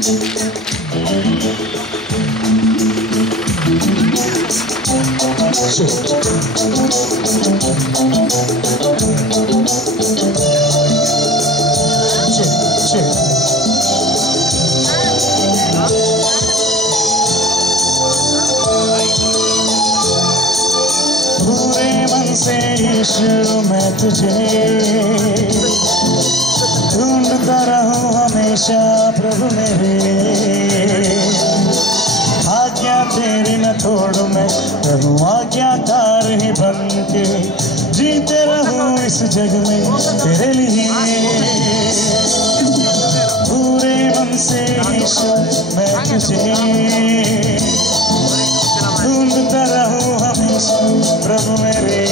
पूरे मन से यीशु मैं तुझे ढूंढता रहूं हमेशा प्रभु मेरे, आज्ञा तेरी न तोड़ूं मैं रहूं आज्ञाकार ही बन के, जीते रहूं इस जग में तेरे लिए। पूरे मन से यीशु मैं तुझे ढूंढता रहूं हमेशा प्रभु मेरे,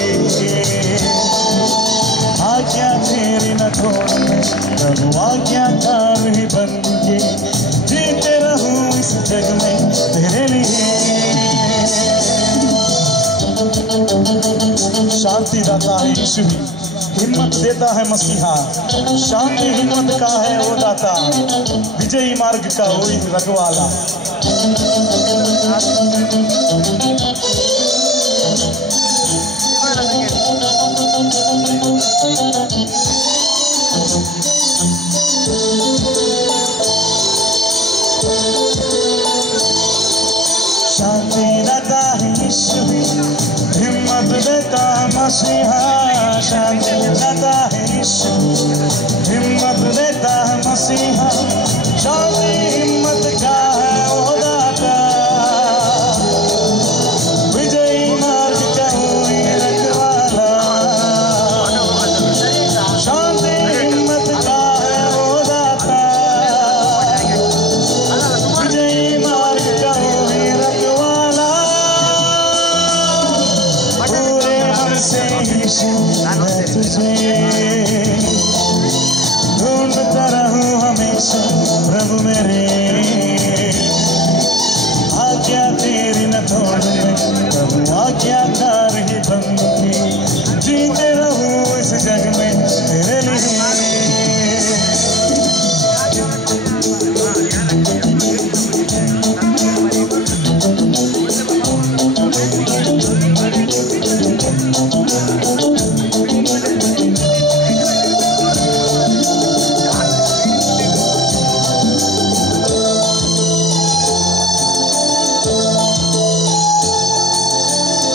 आज्ञा तेरी न तोड़ूं मैं रहूं आज्ञाकार ही बन के, जीते रहूं इस जग में तेरे लिए। शांति दाता है यीशु, हिम्मत देता है मसीहा, शांति हिम्मत का है वो दाता, विजयी मार्ग का वही रखवाला। शांति दाता है यीशु, हिम्मत देता है मसीहा, शांति दाता है यीशु, हिम्मत देता है मसीहा, शांति हिम्मत का है वो दाता, विजयी मार्ग का वही रखवाला। शांति हिम्मत का है वो दाता, विजयी मार्ग का वही रखवाला। पूरे मन से यीशु मैं तुझे ढूंढता रहूं हमेशा प्रभु मेरे, आज्ञा तेरी न तोड़ूं मैं प्रभु आज्ञाकार ही बन के, जीते रहूं इस जग में तेरे लिए।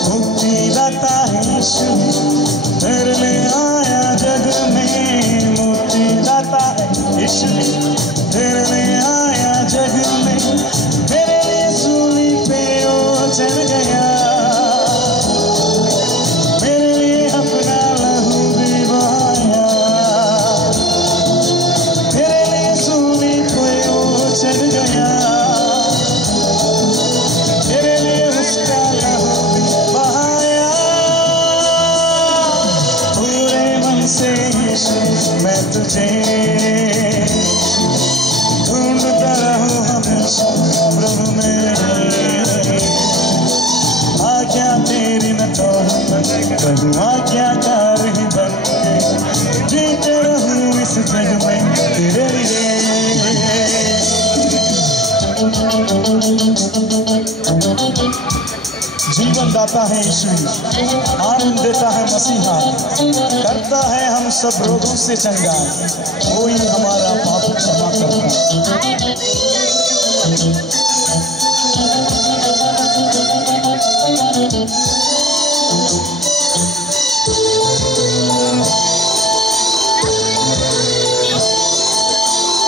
मुक्तिदाता है यीशु, तेरे लिए आया जग में, मुक्तिदाता है यीशु, तेरे लिए आया जग में, तेरे लिए सूली पे वो चढ़ गया, मेरे लिए अपना लहू भी बहाया, तेरे लिए सूली पे वो चढ़ गया, तेरे लिए उसका लहू भी बहाया। पूरे मन से यीशु मैं तुझे ढूंढता रहूं हमेशा प्रभु मेरे, आज्ञा तेरी न तोड़ूं मैं प्रभु आज्ञाकार ही बन के, जीते रहूं इस जग में तेरे लिए। जीवन दाता है यीशु, आनंद देता है मसीहा, करता है हम सब रोगों से चंगा, कोई हमारा पाप क्षमा करता।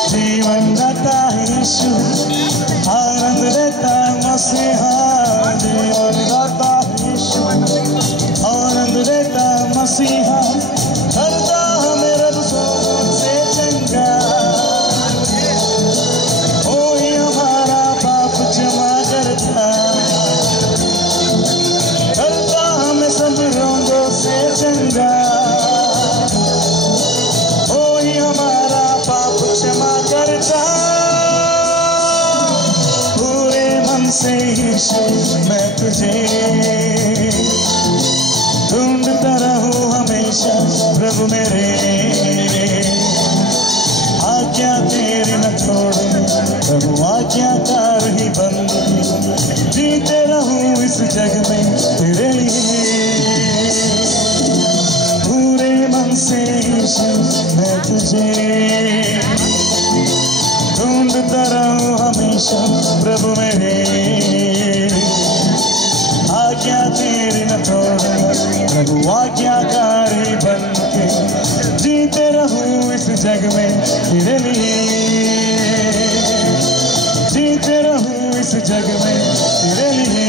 जीवन दाता है यीशु, आनंद देता है मसीहा, जीवन दाता है यीशु, आनंद देता है मसीहा, करता हमें रब से चंगा, वही हमारा पाप क्षमा करता, करता हमें सब रोगों से चंगा, वही हमारा पाप क्षमा करता। पूरे मन से यीशु मैं तुझे ढूंढता रहूं हमेशा प्रभु मेरे, आज्ञा तेरी न छोड़ूं प्रभु आज्ञाकार ही बन के जीते रहूं इस जग में तेरे लिए। पूरे मन से यीशु मैं तुझे ढूंढता रहूं हमेशा प्रभु मेरे। आज्ञा तेरी न तोड़ना प्रभु आज्ञाकारी बन के जीते रहूं इस जग में तेरे लिए। जीते रहूं इस जग में तेरे लिए।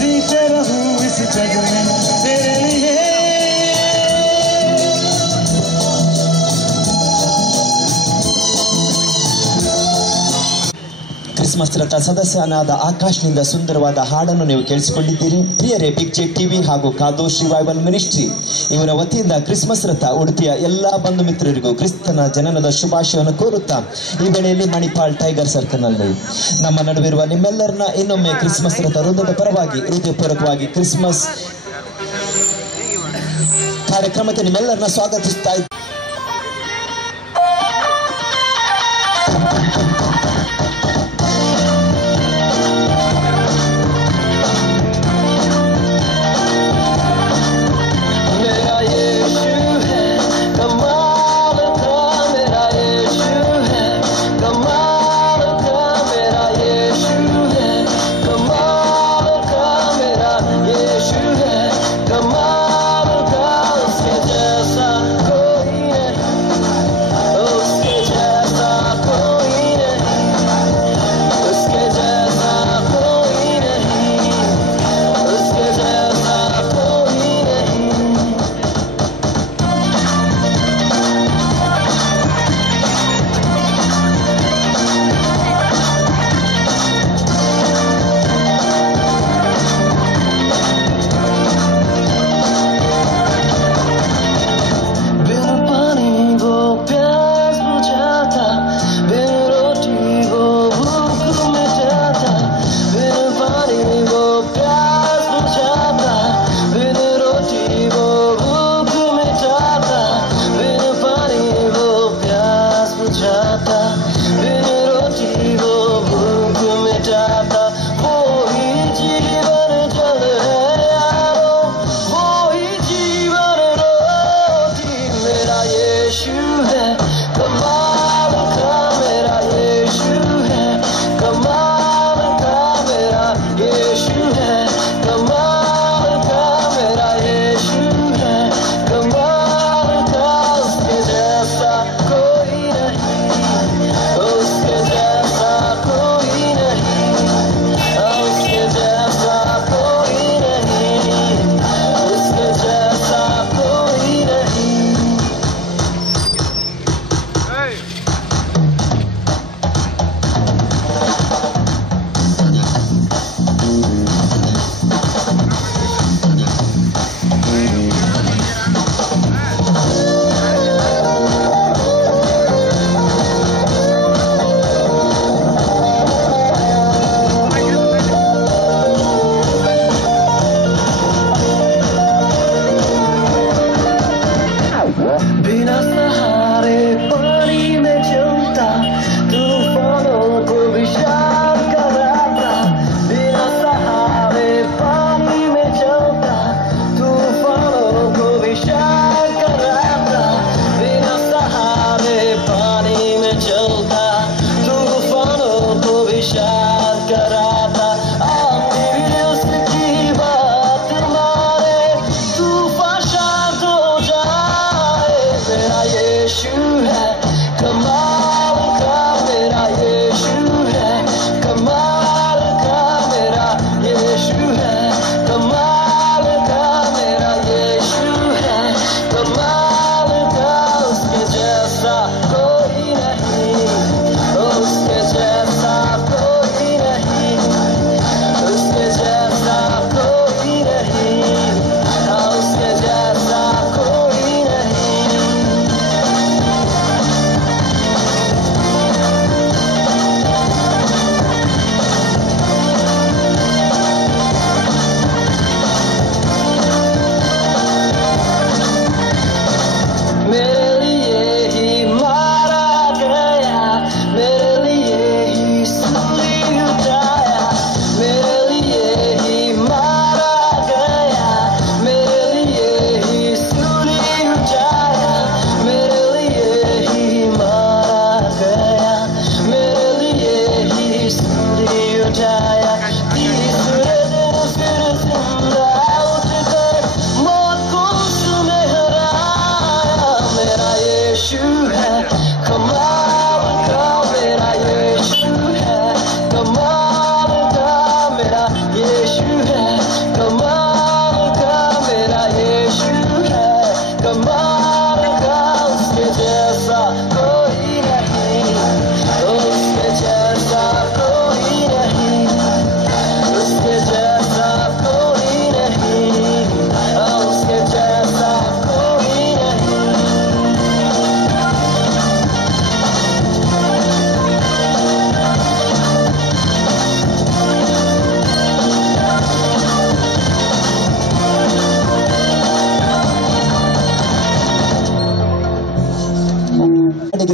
जीते रहूं इस जग में तेरे लिए। ಕ್ರಿಸ್ಮಸ್ ರಥ ಸದಸ್ಯನಾದ ಆಕಾಶ್ನಿಂದ ಸುಂದರವಾದ ಹಾಡನ್ನು ನೀವು ಕೇಳಿಸಿಕೊಂಡಿದ್ದೀರಿ. ಪ್ರಿಯರೇ, ಬಿಗ್ ಜೆ ಟಿವಿ ಹಾಗೂ ಕಾದೋಶ್ ರಿವೈವಲ್ ಮಿನಿಸ್ಟ್ರಿ ಇವರ ವತಿಯಿಂದ ಕ್ರಿಸ್ಮಸ್ ರಥ ಉಡುಪಿಯ ಎಲ್ಲಾ ಬಂಧು ಮಿತ್ರರಿಗೂ ಕ್ರಿಸ್ತನ ಜನನದ ಶುಭಾಶಯವನ್ನು ಕೋರುತ್ತಾ ಈ ವೇಳೆಯಲ್ಲಿ ಮಣಿಪಾಲ್ ಟೈಗರ್ ಸರ್ಕಲ್ನಲ್ಲಿ ನಮ್ಮ ನಡುವಿರುವ ನಿಮ್ಮೆಲ್ಲರನ್ನ ಇನ್ನೊಮ್ಮೆ ಕ್ರಿಸ್ಮಸ್ ರಥ ವೃಂದದ ಪರವಾಗಿ ಹೃದಯಪೂರ್ವಕವಾಗಿ ಕ್ರಿಸ್ಮಸ್ ಕಾರ್ಯಕ್ರಮಕ್ಕೆ ನಿಮ್ಮೆಲ್ಲರನ್ನ ಸ್ವಾಗತಿಸ್ತಾ ಇದ್ದೀನಿ.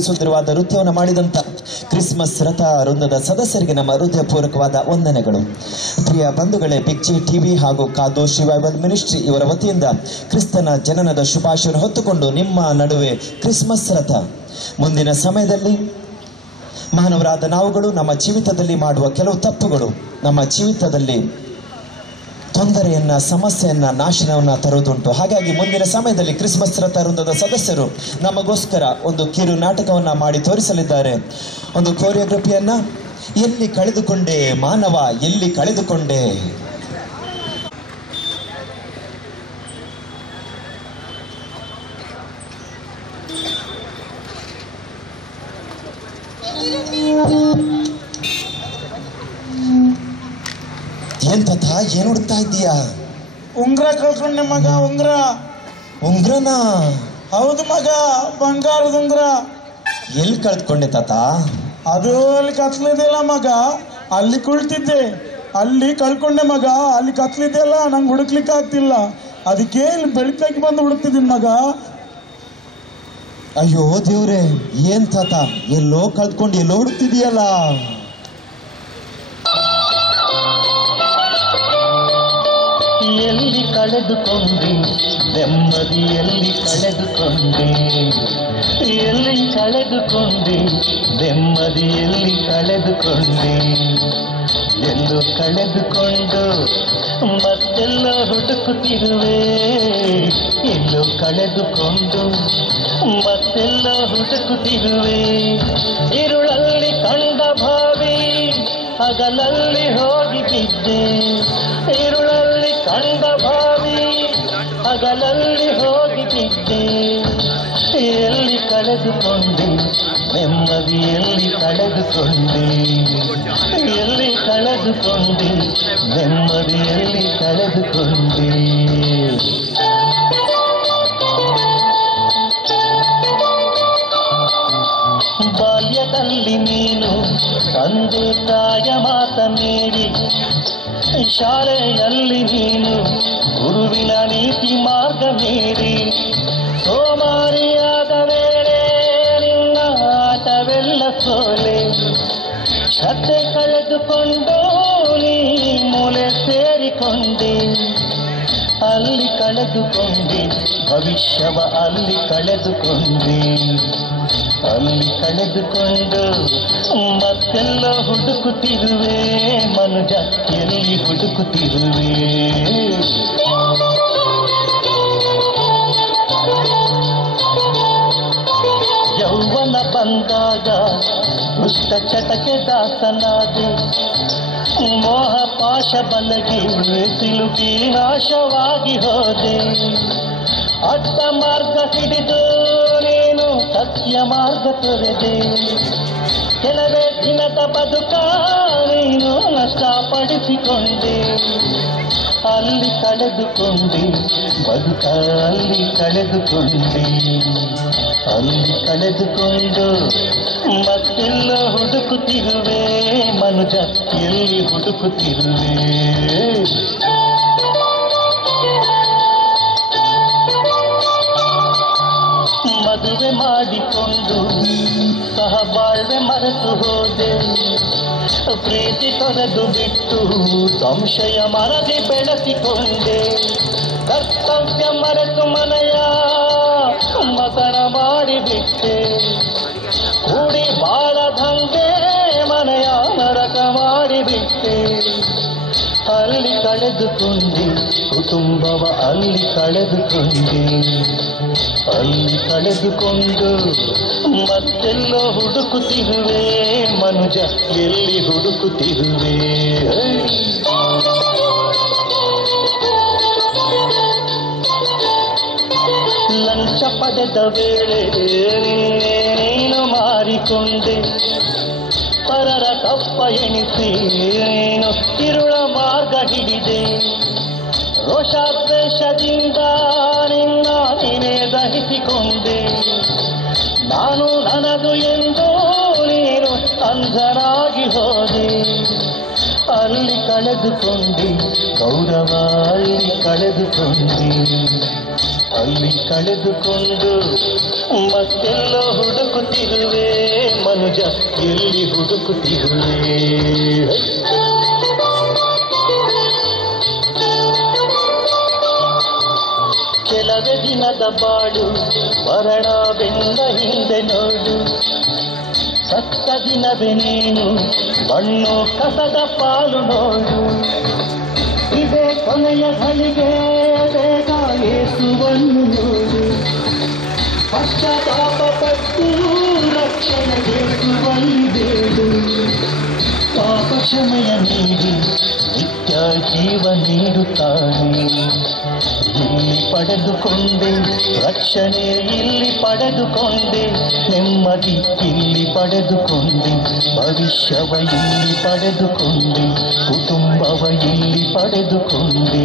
ಸುಂದರವಾದ ನೃತ್ಯವನ್ನು ಮಾಡಿದಂಥ ಕ್ರಿಸ್ಮಸ್ ರಥ ವೃಂದದ ಸದಸ್ಯರಿಗೆ ನಮ್ಮ ಹೃದಯಪೂರ್ವಕವಾದ ವಂದನೆಗಳು. ಪ್ರಿಯ ಬಂಧುಗಳೇ, ಬಿಗ್ ಜೆ ಟಿವಿ ಹಾಗೂ ಕಾದೋಶ್ ರಿವೈವಲ್ ಮಿನಿಸ್ಟ್ರಿ ಇವರ ವತಿಯಿಂದ ಕ್ರಿಸ್ತನ ಜನನದ ಶುಭಾಶಯವನ್ನು ಹೊತ್ತುಕೊಂಡು ನಿಮ್ಮ ನಡುವೆ ಕ್ರಿಸ್ಮಸ್ ರಥ. ಮುಂದಿನ ಸಮಯದಲ್ಲಿ ಮಾನವರಾದ ನಾವುಗಳು ನಮ್ಮ ಜೀವಿತದಲ್ಲಿ ಮಾಡುವ ಕೆಲವು ತಪ್ಪುಗಳು ನಮ್ಮ ಜೀವಿತದಲ್ಲಿ ತೊಂದರೆಯನ್ನ, ಸಮಸ್ಯೆಯನ್ನ, ನಾಶನವನ್ನ ತರುವುದುಂಟು. ಹಾಗಾಗಿ ಮುಂದಿನ ಸಮಯದಲ್ಲಿ ಕ್ರಿಸ್ಮಸ್ ರಥ ವೃಂದದ ಸದಸ್ಯರು ನಮಗೋಸ್ಕರ ಒಂದು ಕಿರು ನಾಟಕವನ್ನ ಮಾಡಿ ತೋರಿಸಲಿದ್ದಾರೆ. ಒಂದು ಕೋರಿಯೋಗ್ರಫಿಯನ್ನ, ಎಲ್ಲಿ ಕಳೆದುಕೊಂಡೆ ಮಾನವ, ಎಲ್ಲಿ ಕಳೆದುಕೊಂಡೆ. ಎಂತ ಏನ್ ಹುಡುಕ್ತಾ ಇದ್ದೀಯಾ? ಉಂಗ್ರ ಕಳ್ಕೊಂಡೆ ಮಗ. ಉಂಗ್ರನ? ಹೌದು ಮಗ, ಬಂಗಾರದ ಉಂಗ್ರ. ಎಲ್ಲಿ ಕಳ್ಕೊಂಡೆ ತಾತ? ಅದು ಅಲ್ಲಿ ಕತ್ಲಿದೆಯಲ್ಲ ಮಗ, ಅಲ್ಲಿ ಕುಳಿತಿದ್ದೆ, ಅಲ್ಲಿ ಕಳ್ಕೊಂಡೆ ಮಗ. ಅಲ್ಲಿ ಕತ್ಲಿದೆಯಲ್ಲ, ನಂಗೆ ಹುಡುಕ್ಲಿಕ್ಕೆ ಆಗ್ತಿಲ್ಲ, ಅದಕ್ಕೆ ಇಲ್ಲಿ ಬೆಳಕಾಗಿ ಬಂದು ಹುಡುಕ್ತಿದ್ದೀನಿ ಮಗ. ಅಯ್ಯೋ ದೇವ್ರೆ, ಏನ್ ತಾತ ಎಲ್ಲೋ ಕಳ್ಕೊಂಡು ಎಲ್ಲೋ ಹುಡುಕ್ತಿದೀಯಲ್ಲ? ಎಲ್ಲಿ ಕಳೆದುಕೊಂಡೆ ನೆಮ್ಮದಿ, ಎಲ್ಲಿ ಕಳೆದುಕೊಂಡೆ, ಎಲ್ಲಿ ಕಳೆದುಕೊಂಡೆ ನೆಮ್ಮದಿ, ಎಲ್ಲಿ ಕಳೆದುಕೊಂಡೆ, ಎಲ್ಲೋ ಕಳೆದುಕೊಂಡು ಮತ್ತೆಲ್ಲ ಹುಡುಕುತ್ತಿರುವೆ, ಎಲ್ಲೋ ಕಳೆದುಕೊಂಡು ಮತ್ತೆಲ್ಲ ಹುಡುಕುತ್ತಿರುವೆ. ഇരുಳಲ್ಲಿ ಕಂಡ ಭಾವಿ ಹಗಲಲ್ಲಿ ಹೋಗಿ ಬಿದ್ದೆ, ഇരുಳಲ್ಲಿ ಕಂಡ ಭಾವಿ ಹಗಲಲ್ಲಿ ಹೋಗಿ ಬಿದ್ದೆ. ಎಲ್ಲಿ ಕಳೆದುಕೊಂಡೆ ನೆಮ್ಮದಿ, ಎಲ್ಲಿ ಕಳೆದುಕೊಂಡೆ, ಎಲ್ಲಿ ಕಳೆದುಕೊಂಡೆ ನೆಮ್ಮದಿ, ಎಲ್ಲಿ ಕಳೆದುಕೊಂಡೆ. ಬಾಲ್ಯದಲ್ಲಿ ನೀನು ತಂದೆ ತಾಯ ಮಾತ ಮೀರಿ, ಶಾಲೆಯಲ್ಲಿ ನೀನು ಗುರುವಿನ ನೀತಿ ಮಾರ್ಗ ಮೀರಿ, ಸೋಮಾರಿಯಾದ ವೇಳೆ ನಿನ್ನ ಆಟವೆಲ್ಲ ಸೋಲೆ, ಶ್ರದ್ಧೆ ಕಳೆದುಕೊಂಡು ನೀ ಮೂಲೆ ಸೇರಿಕೊಂಡೆ. ಅಲ್ಲಿ ಕಳೆದುಕೊಂಡೆ ಭವಿಷ್ಯವ, ಅಲ್ಲಿ ಕಳೆದುಕೊಂಡೆ, ಅಲ್ಲಿ ಕಳೆದುಕೊಂಡು ಮತ್ತೆಲ್ಲ ಹುಡುಕುತ್ತಿರುವೆ ಮನುಜ, ಎಲ್ಲಿ ಹುಡುಕುತ್ತಿರುವೆ. ಯೌವನ ಬಂದಾಗ ದುಷ್ಟ ಚಟಕ್ಕೆ ದಾಸನಾದೆ, ಮೋಹ ಪಾಶ ಬಲಗಿ ಸಿಲುಕಿ ನಾಶವಾಗಿ ಹೋದೆ. ಅಡ್ಡ ಮಾರ್ಗ ಹಿಡಿದು ನೀನು ಸತ್ಯ ಮಾರ್ಗ ತೊರೆದೆ, ಕೆಲವೇ ದಿನದ ಬದುಕ ನೀನು ನಷ್ಟಪಡಿಸಿಕೊಂಡೆ. ಅಲ್ಲಿ ಕಳೆದುಕೊಂಡೆ ಬದುಕ, ಅಲ್ಲಿ ಕಳೆದುಕೊಂಡೆ, ಅಲ್ಲಿ ಕಳೆದುಕೊಂಡು ಮತ್ತೆಲ್ಲ ಹುಡುಕುತ್ತಿರುವೆ ಮನುಜ, ಎಲ್ಲಿ ಹುಡುಕುತ್ತಿರುವೆ. ಮದುವೆ ಮಾಡಿಕೊಂಡು ಸಹ ಬಾಳ್ವೆ ಮರೆತು ಹೋದೆ, ಪ್ರೀತಿ ತೊರೆದು ಬಿಟ್ಟು ಸಂಶಯ ಮರದಿ ಬೆಳೆಸಿಕೊಂಡೆ. ಕರ್ತವ್ಯ ಮರೆತು ಮನೆಯ ಮತನ ಮಾಡಿಬಿಟ್ಟೆ, ಕೂಡಿ ಬಾಳದಂಗೆ ಮನೆಯ ನರಕ ಮಾಡಿಬಿಟ್ಟೆ. ಅಲ್ಲಿ ಕಳೆದುಕೊಂಡೆ ಕುಟುಂಬವ, ಅಲ್ಲಿ ಕಳೆದುಕೊಂಡೆ, ಅಲ್ಲಿ ಕಳೆದುಕೊಂಡು ಮತ್ತೆಲ್ಲೋ ಹುಡುಕುತ್ತಿರುವೆ ಮನುಜ, ಎಲ್ಲಿ ಹುಡುಕುತ್ತಿರುವೆ. ಲಂಚ ಪಡೆದ ವೇಳೆ ನೀನು ಮಾರಿಕೊಂಡೆ, ಪರರ ತಪ್ಪ ಎಣಿಸಿ ನೀನು ತಿರುಳ ಮಾರ್ಗ ಹಿಡಿದೆ. ರೋಷಾದ್ವೇಷದಿಂದ ನಿನ್ನ ನೀನೇ ದಹಿಸಿಕೊಂಡೆ, ನಾನು ನನದು ಎಂದು ನೀನು ಅಂಧನಾಗಿ ಹೋದೆ. ಅಲ್ಲಿ ಕಳೆದುಕೊಂಡೆ ಗೌರವ, ಅಲ್ಲಿ ಕಳೆದುಕೊಂಡೆ, ಅಲ್ಲಿ ಕಳೆದುಕೊಂಡು ಮತ್ತೆಲ್ಲೋ ಹುಡುಕುತ್ತಿರುವೆ ಮನುಜ ಎಲ್ಲಿ ಹುಡುಕುತ್ತಿರುವೆ ಕೆಲವೇ ದಿನದ ಬಾಳು ಮರಣ ಬೆಂದ ಹಿಂದೆ ನೋಡು ಸತ್ತ ದಿನವೇ ನೀನು ಮಣ್ಣು ಕಸದ ಪಾಲು ನೋಡು ಇದೇ ಕೊನೆಯ ಘಳಿಗೆ ಬೇಗ ಯೇಸುವನ್ನು ನೋಡು ಪಶ್ಚಾತ್ತಾಪ ಪಟ್ಟು ರಕ್ಷಣೆ ಯೇಸುವಲ್ಲಿ ಬೇಡು ಪಾಪ ಕ್ಷಮೆಯ ನೀಡಿ ನಿತ್ಯ ಜೀವ ನೀಡುತ್ತಾನೆ ಇಲ್ಲಿ ಪಡೆದುಕೊಂಡೆ ರಕ್ಷಣೆ ಇಲ್ಲಿ ಪಡೆದುಕೊಂಡೆ ನೆಮ್ಮದಿ ಇಲ್ಲಿ ಪಡೆದುಕೊಂಡೆ ಭವಿಷ್ಯವ ಇಲ್ಲಿ ಪಡೆದುಕೊಂಡೆ ಕುಟುಂಬವ ಇಲ್ಲಿ ಪಡೆದುಕೊಂಡೆ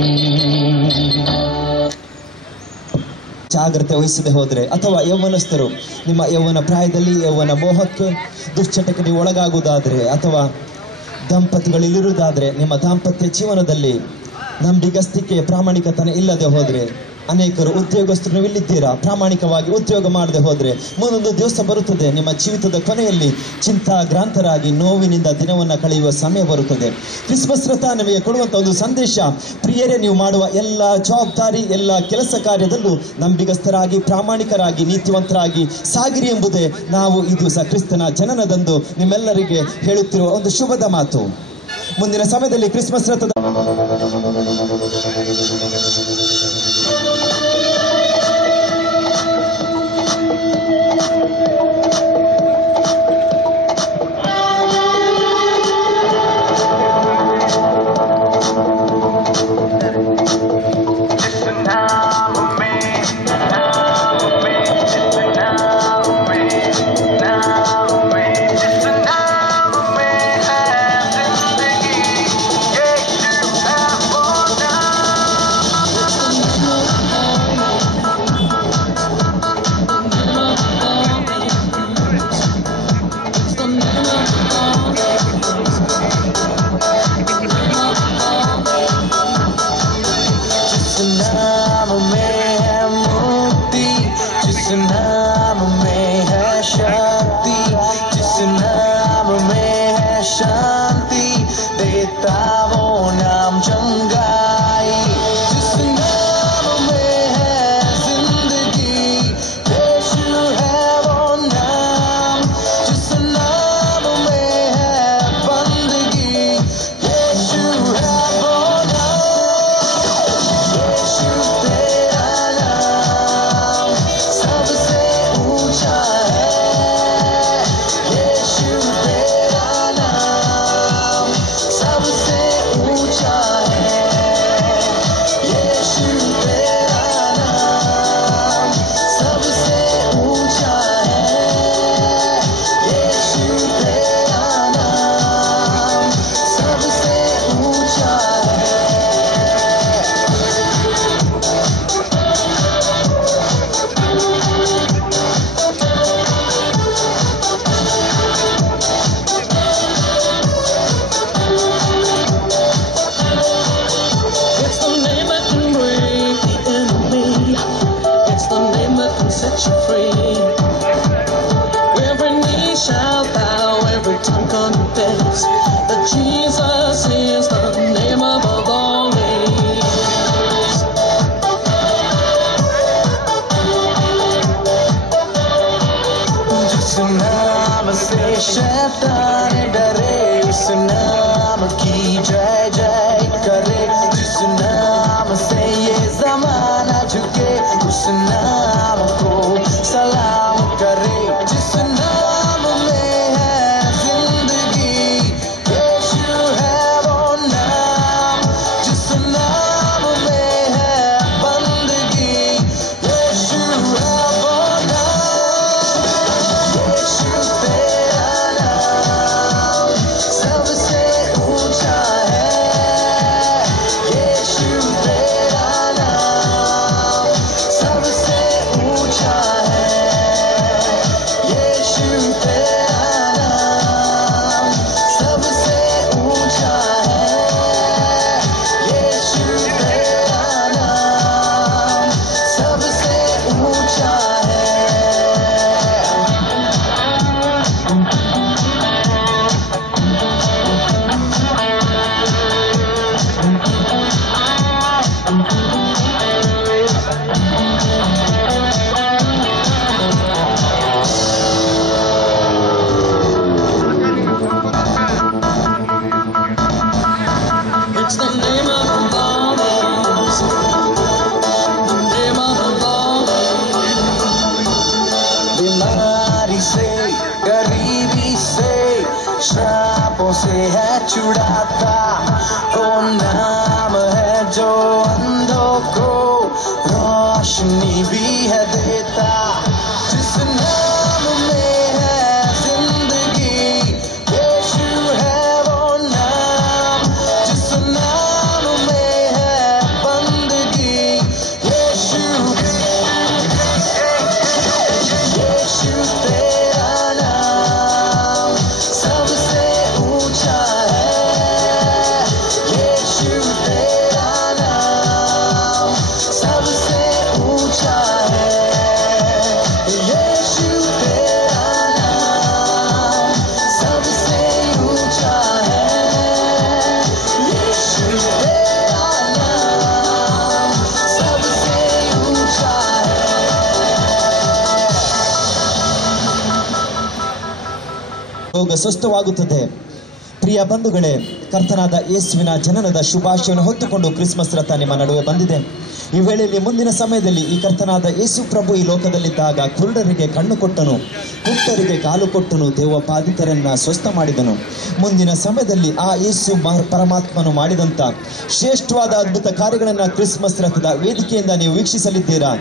ಜಾಗ್ರತೆ ವಹಿಸದೆ ಹೋದರೆ ಅಥವಾ ಯೌವನಸ್ಥರು ನಿಮ್ಮ ಯೌವನ ಪ್ರಾಯದಲ್ಲಿ ಯೌವನ ಮೋಹಕ್ಕೆ ದುಶ್ಚಟಕ್ಕೆ ಒಳಗಾಗುವುದಾದರೆ ಅಥವಾ ದಂಪತಿಗಳಿರುವುದಾದರೆ ನಿಮ್ಮ ದಾಂಪತ್ಯ ಜೀವನದಲ್ಲಿ ನಂಬಿಗಸ್ತಿಕೆ ಪ್ರಾಮಾಣಿಕತನ ಇಲ್ಲದೆ ಹೋದರೆ ಅನೇಕರು ಉದ್ಯೋಗಸ್ಥರು ಇಲ್ಲಿದ್ದೀರಾ ಪ್ರಾಮಾಣಿಕವಾಗಿ ಉದ್ಯೋಗ ಮಾಡದೆ ಹೋದರೆ ಮುಂದೊಂದು ದಿವಸ ಬರುತ್ತದೆ ನಿಮ್ಮ ಜೀವಿತದ ಕೊನೆಯಲ್ಲಿ ಚಿಂತಾಗ್ರಾಂತರಾಗಿ ನೋವಿನಿಂದ ದಿನವನ್ನು ಕಳೆಯುವ ಸಮಯ ಬರುತ್ತದೆ ಕ್ರಿಸ್ಮಸ್ ರಥ ನಿಮಗೆ ಕೊಡುವಂಥ ಒಂದು ಸಂದೇಶ ಪ್ರಿಯರೇ ನೀವು ಮಾಡುವ ಎಲ್ಲ ಜವಾಬ್ದಾರಿ ಎಲ್ಲ ಕೆಲಸ ಕಾರ್ಯದಲ್ಲೂ ನಂಬಿಗಸ್ಥರಾಗಿ ಪ್ರಾಮಾಣಿಕರಾಗಿ ನೀತಿವಂತರಾಗಿ ಸಾಗಿರಿ ಎಂಬುದೇ ನಾವು ಈ ದಿವಸ ಕ್ರಿಸ್ತನ ಜನನದಂದು ನಿಮ್ಮೆಲ್ಲರಿಗೆ ಹೇಳುತ್ತಿರುವ ಒಂದು ಶುಭದ ಮಾತು ಮುಂದಿನ ಸಮಯದಲ್ಲಿ ಕ್ರಿಸ್ಮಸ್ ರಥದ शैतान डरे उस नाम की जय जय करे जिस नाम से ये जमाना झुके उस नाम को सलाम करे जिस नाम में है जिंदगी यीशु है वो नाम जिस नाम में है बंदगी यीशु है वो नाम यीशु तेरा नाम सबसे आंखों से है छुड़ाता, वो नाम है जो अंधों को रोशनी भी है देता। जिस नाम में है जिंदगी, यीशु है वो नाम। जिस नाम में है बंदगी, यीशु तेरा नाम सबसे ऊंचा है। यीशु तेरा नाम सबसे ऊंचा है। यीशु तेरा नाम सबसे ऊंचा है। यीशु तेरा नाम सबसे ऊंचा है। ರೋಗ ಸ್ವಸ್ಥವಾಗುತ್ತದೆ. ಪ್ರಿಯ ಬಂಧುಗಳೇ, ಕರ್ತನಾದ ಯೇಸುವಿನ ಜನನದ ಶುಭಾಶಯವನ್ನು ಹೊತ್ತುಕೊಂಡು ಕ್ರಿಸ್ಮಸ್ ರಥ ನಿಮ್ಮ ನಡುವೆ ಬಂದಿದೆ. ಈ ವೇಳೆಯಲ್ಲಿ ಮುಂದಿನ ಸಮಯದಲ್ಲಿ ಈ ಕರ್ತನಾದ ಯೇಸು ಪ್ರಭು ಈ ಲೋಕದಲ್ಲಿದ್ದಾಗ ಕುರುಡರಿಗೆ ಕಣ್ಣು ಕೊಟ್ಟನು, ಕುಟ್ಟರಿಗೆ ಕಾಲು ಕೊಟ್ಟನು, ದೇವಪಾದಿತರನ್ನ ಸ್ವಸ್ಥ ಮಾಡಿದನು. ಮುಂದಿನ ಸಮಯದಲ್ಲಿ ಆ ಯೇಸು ಪರಮಾತ್ಮನು ಮಾಡಿದಂಥ ಶ್ರೇಷ್ಠವಾದ ಅದ್ಭುತ ಕಾರ್ಯಗಳನ್ನು ಕ್ರಿಸ್ಮಸ್ ರಥದ ವೇದಿಕೆಯಿಂದ ನೀವು ವೀಕ್ಷಿಸಲಿದ್ದೀರಾ.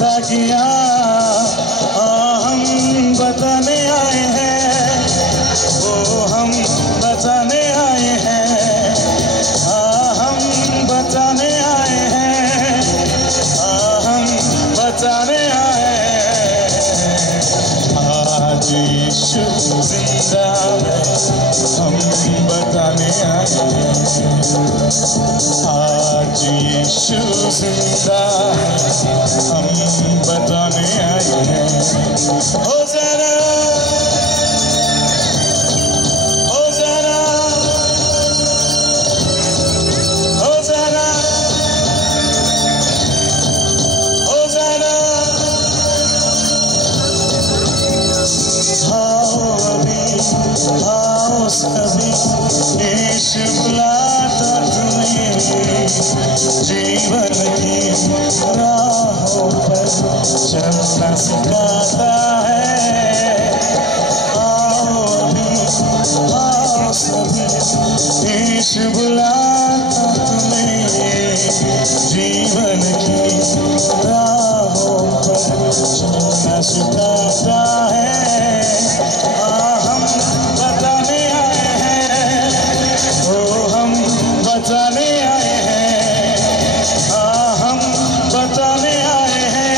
ऐसा किया हम बताने आए हैं, वो हम बताने आए हैं, हम बताने आए हैं, हम बताने आए हैं। आज यीशु जिंदा है, हम बताने आए हैं। आज यीशु जिंदा है, हम बताने आए हैं। होशाना, होशाना, होशाना, होशाना। आओ अभी, आओ सभी, यीशु बुलाता तुम्हें, जीवन की राहों पर चलना सिखाता है। आओ अभी, आओ सभी, यीशु बुलाता तुम्हें, जीवन की राहों पर चलना सिखाता है। हम बताने आए हैं, ओ हम बताने आए हैं, हम बताने आए हैं,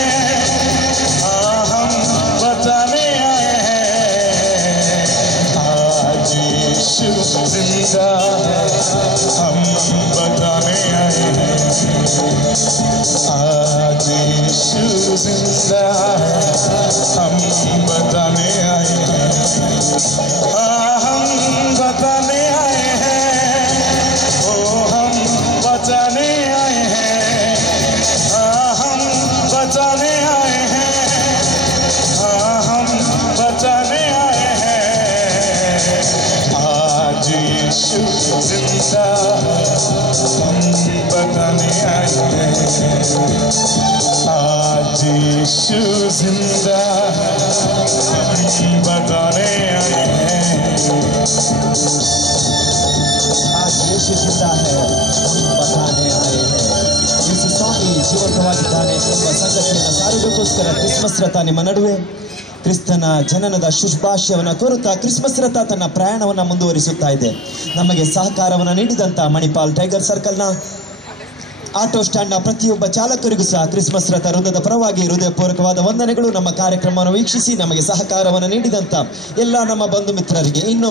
हम बताने आए हैं। आज यीशु जिंदा है, हम बताने आए हैं। आज यीशु जिंदा है, हम बताने आए हैं। हम बताने आए हैं, ओ हम बताने आए हैं, हम बताने आए हैं, हम बताने आए हैं। आज यीशु जिंदा है, हम बताने आए हैं। आज यीशु जिंदा है, हम बताने आए हैं। आज ಯೇಸು जिंदा है, हम बताने आए हैं. ಯೇಸು ಸ್ವಾಮಿ ಜೀವಂತವಾಗಿದ್ದಾನೆ ಎಂಬ ಸಂಗತಿಯನ್ನು ಸಾರುವುದಕ್ಕೋಸ್ಕರ ಕ್ರಿಸ್ಮಸ್ ರಥ ನಿಮ್ಮ ನಡುವೆ ಕ್ರಿಸ್ತನ ಜನನದ ಶುಭಾಶಯವನ್ನು ಕೋರುತ್ತಾ ಕ್ರಿಸ್ಮಸ್ ರಥ ತನ್ನ ಪ್ರಯಾಣವನ್ನು ಮುಂದುವರಿಸುತ್ತಾ ಇದೆ. ನಮಗೆ ಸಹಕಾರವನ್ನು ನೀಡಿದಂಥ ಮಣಿಪಾಲ್ ಟೈಗರ್ ಸರ್ಕಲ್ನ ಆಟೋ ಸ್ಟ್ಯಾಂಡ್ನ ಪ್ರತಿಯೊಬ್ಬ ಚಾಲಕರಿಗೂ ಸಹ ಕ್ರಿಸ್ಮಸ್ ರಥ ವೃಂದದ ಪರವಾಗಿ ಹೃದಯಪೂರ್ವಕವಾದ ವಂದನೆಗಳು. ನಮ್ಮ ಕಾರ್ಯಕ್ರಮವನ್ನು ವೀಕ್ಷಿಸಿ ನಮಗೆ ಸಹಕಾರವನ್ನು ನೀಡಿದಂಥ ಎಲ್ಲ ನಮ್ಮ ಬಂಧು ಮಿತ್ರರಿಗೆ ಇನ್ನೊಮ್ಮೆ